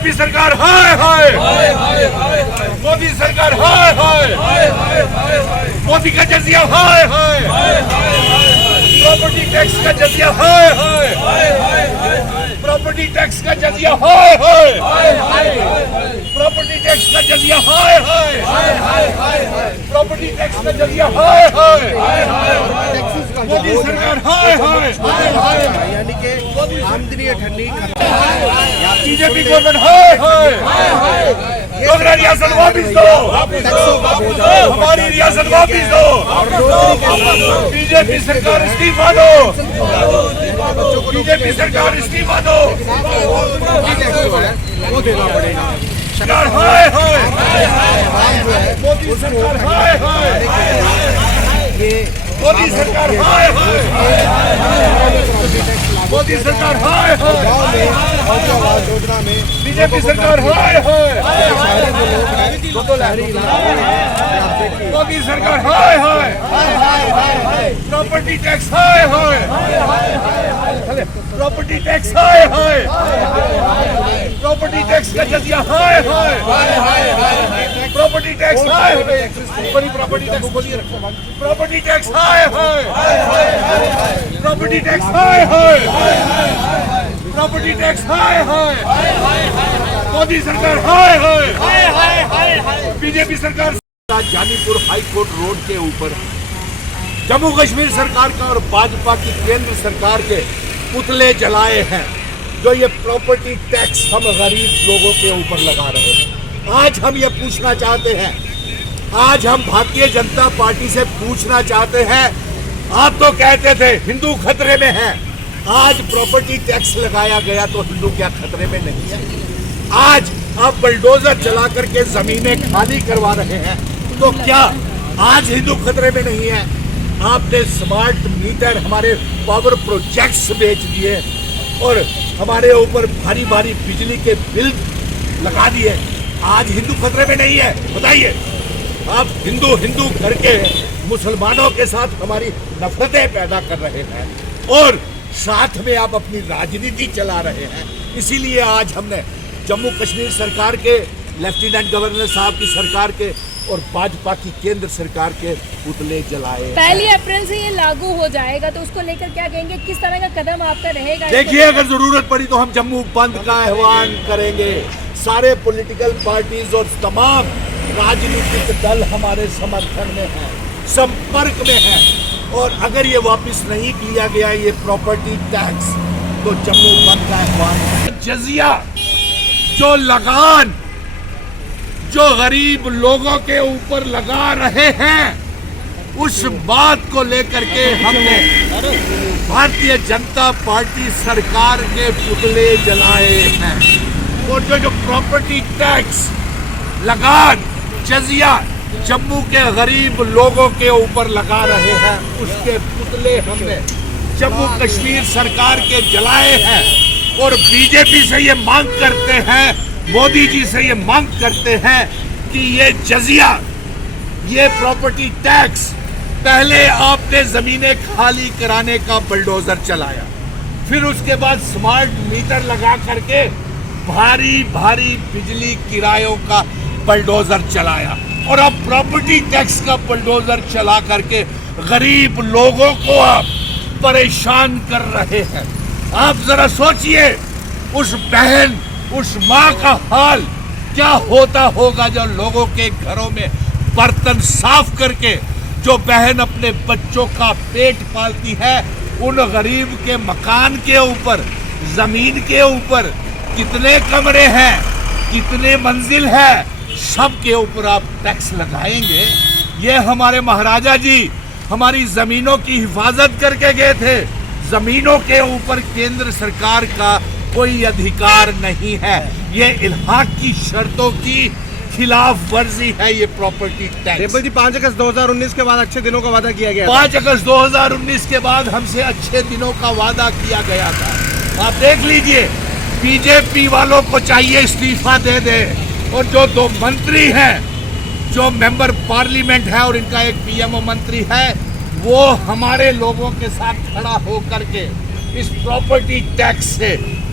मोदी सरकार हाय हाय, मोदी सरकार हाय हाय, मोदी का जजिया हाय हाय, प्रॉपर्टी टैक्स का जजिया हाय हाय, प्रॉपर्टी टैक्स का जजिया हाय हाय, प्रॉपर्टी टैक्स का जजिया हाय हाय, प्रॉपर्टी टैक्स का जजिया हाय हाय, मोदी सरकार हाय हाय, यानी कि आमदनी ठंडी बीजेपी गवर्नमेंट हाय हाय, डोगरा रियासत वापिस दो, हमारी रियासत वापिस दो, बीजेपी सरकार इस्तीफा दो, बीजेपी सरकार इस्तीफा दो, वो देना पड़ेगा। सरकार हाय हाय, मोदी सरकार हाय हाय, मोदी सरकार हाय हाय, मोदी सरकार हाय हाय, योजना में बीजेपी सरकार हाय हाय, मोदी सरकार हाय हाय, प्रॉपर्टी टैक्स हाय हाय, प्रॉपर्टी टैक्स हाय हाय, प्रॉपर्टी टैक्स का जजिया हाय हाय, प्रॉपर्टी टैक्स हाय हाय, प्रॉपर्टी टैक्स बोलिए, प्रॉपर्टी टैक्स हाय हाय, प्रॉपर्टी टैक्स हाय हाय, प्रॉपर्टी टैक्स हाय हाय, मोदी सरकार हाय हाय, बीजेपी सरकार। जानीपुर हाई कोर्ट रोड के ऊपर जम्मू कश्मीर सरकार का और भाजपा की केंद्र सरकार के पुतले जलाए हैं, जो ये प्रॉपर्टी टैक्स हम गरीब लोगों के ऊपर लगा रहे हैं। आज हम ये पूछना चाहते हैं, आज हम भारतीय जनता पार्टी से पूछना चाहते हैं, आप तो कहते थे हिंदू खतरे में है, आज प्रॉपर्टी टैक्स लगाया गया तो हिंदू क्या खतरे में नहीं है? आज आप बुलडोजर चला करके जमीनें खाली करवा रहे हैं, तो क्या आज हिंदू खतरे में नहीं है? आपने स्मार्ट मीटर, हमारे पावर प्रोजेक्ट्स बेच दिए और हमारे ऊपर भारी भारी बिजली के बिल लगा दिए, आज हिंदू खतरे में नहीं है? बताइए। आप हिंदू हिंदू करके मुसलमानों के साथ हमारी नफरतें पैदा कर रहे हैं और साथ में आप अपनी राजनीति चला रहे हैं। इसीलिए आज हमने जम्मू कश्मीर सरकार के, लेफ्टिनेंट गवर्नर साहब की सरकार के और भाजपा की केंद्र सरकार के पुतले जलाए। 1 अप्रैल से ये लागू हो जाएगा, तो उसको लेकर क्या कहेंगे? किस तरह का कदम आपका रहेगा? देखिए, अगर जरूरत पड़ी तो हम जम्मू बंद का आह्वान करेंगे। सारे पॉलिटिकल पार्टीज और तमाम राजनीतिक दल हमारे समर्थन में हैं, संपर्क में हैं, और अगर ये वापस नहीं किया गया ये प्रॉपर्टी टैक्स, तो जम्मू बंद का आह्वान। जजिया, जो लगान जो गरीब लोगों के ऊपर लगा रहे हैं, उस बात को लेकर के हमने भारतीय जनता पार्टी सरकार के पुतले जलाए हैं। और जो प्रॉपर्टी टैक्स लगान जजिया जम्मू के गरीब लोगों के ऊपर लगा रहे हैं, उसके पुतले हमने जम्मू कश्मीर सरकार के जलाए हैं। और बीजेपी से ये मांग करते हैं, मोदी जी से ये मांग करते हैं कि ये जजिया, ये प्रॉपर्टी टैक्स, पहले आपने जमीनें खाली कराने का बुलडोजर चलाया, फिर उसके बाद स्मार्ट मीटर लगा करके भारी भारी बिजली किरायों का बुलडोजर चलाया, और अब प्रॉपर्टी टैक्स का बुलडोजर चला करके गरीब लोगों को आप परेशान कर रहे हैं। आप जरा सोचिए, उस बहन, उस माँ का हाल क्या होता होगा जो लोगों के घरों में बर्तन साफ करके जो बहन अपने बच्चों का पेट पालती है, उन गरीब के मकान के ऊपर, जमीन के ऊपर कितने कमरे हैं, कितने मंजिल है, सब के ऊपर आप टैक्स लगाएंगे। ये हमारे महाराजा जी हमारी जमीनों की हिफाजत करके गए थे, जमीनों के ऊपर केंद्र सरकार का कोई अधिकार नहीं है। ये इल्हाक की शर्तों की खिलाफ वर्जी है ये प्रॉपर्टी टैक्स। 5 अगस्त 2019 के बाद अच्छे दिनों का वादा किया गया। 5 अगस्त 2019 के बाद हमसे अच्छे दिनों का वादा किया गया था। आप देख लीजिए, बीजेपी वालों को चाहिए इस्तीफा दे दे, और जो 2 मंत्री हैं, जो मेंबर पार्लियामेंट है और इनका एक पीएमओ मंत्री है, वो हमारे लोगों के साथ खड़ा हो करके इस प्रॉपर्टी टैक्स से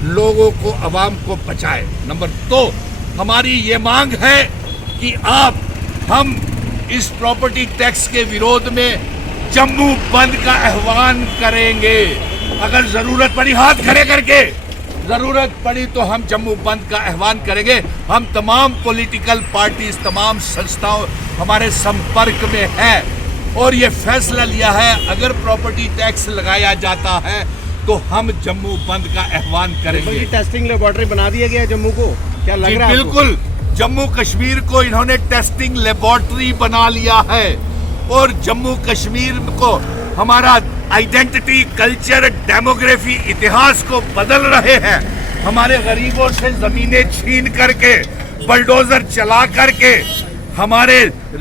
लोगों को, अवाम को बचाए। नंबर 2, हमारी ये मांग है कि हम इस प्रॉपर्टी टैक्स के विरोध में जम्मू बंद का आह्वान करेंगे। अगर जरूरत पड़ी, हाथ खड़े करके, जरूरत पड़ी तो हम जम्मू बंद का आह्वान करेंगे। हम तमाम पॉलिटिकल पार्टीज, तमाम संस्थाओं हमारे संपर्क में है और ये फैसला लिया है अगर प्रॉपर्टी टैक्स लगाया जाता है तो हम जम्मू बंद का आह्वान करेंगे। टेस्टिंग लेबोरेटरी बना दिया गया है जम्मू को, क्या लग जी रहा है आपको? बिल्कुल, जम्मू कश्मीर को इन्होंने टेस्टिंग लेबोरेटरी बना लिया है और जम्मू कश्मीर को हमारा आइडेंटिटी, कल्चर, डेमोग्राफी, इतिहास को बदल रहे हैं। हमारे गरीबों से जमीनें छीन करके, बलडोजर चला करके हमारे